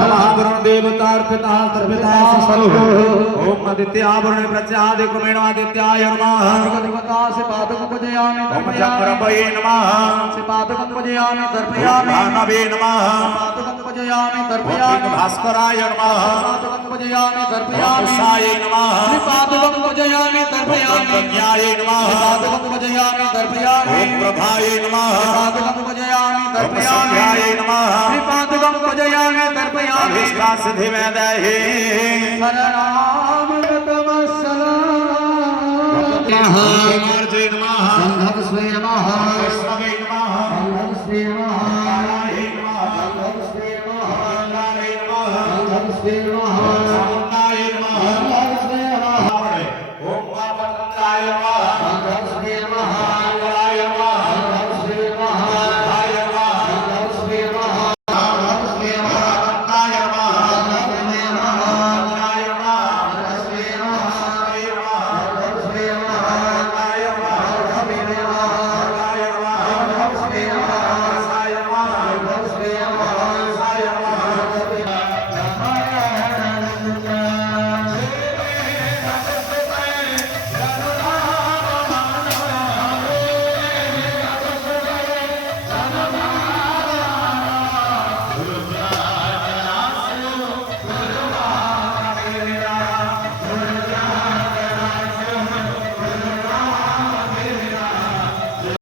महागुरुण देवतार्पिता सर्वदा ससलो ओम आदित्यावरण प्रत्यादि क्रमेण आदित्याय नमः देवता से पादकं पूजयामि ओम चक्रभये नमः से पादकं पूजयामि तर्पयामि मानवे नमः पादकं पूजयामि तर्पयामि भास्कराय नमः पादकं पूजयामि तर्पयामि साय नमः पादकं पूजयामि तर्पयामि ज्ञाय नमः पादकं पूजयामि तर्पयामि ओम प्रभाय नमः पादकं पूजयामि तर्पयामि संध्याय नमः पादकं पूजयामि तर्पयामि अभिष्टात् सिद्धिं देहि शरणागतवत्सला नमः गन्धर्वस्मै नमः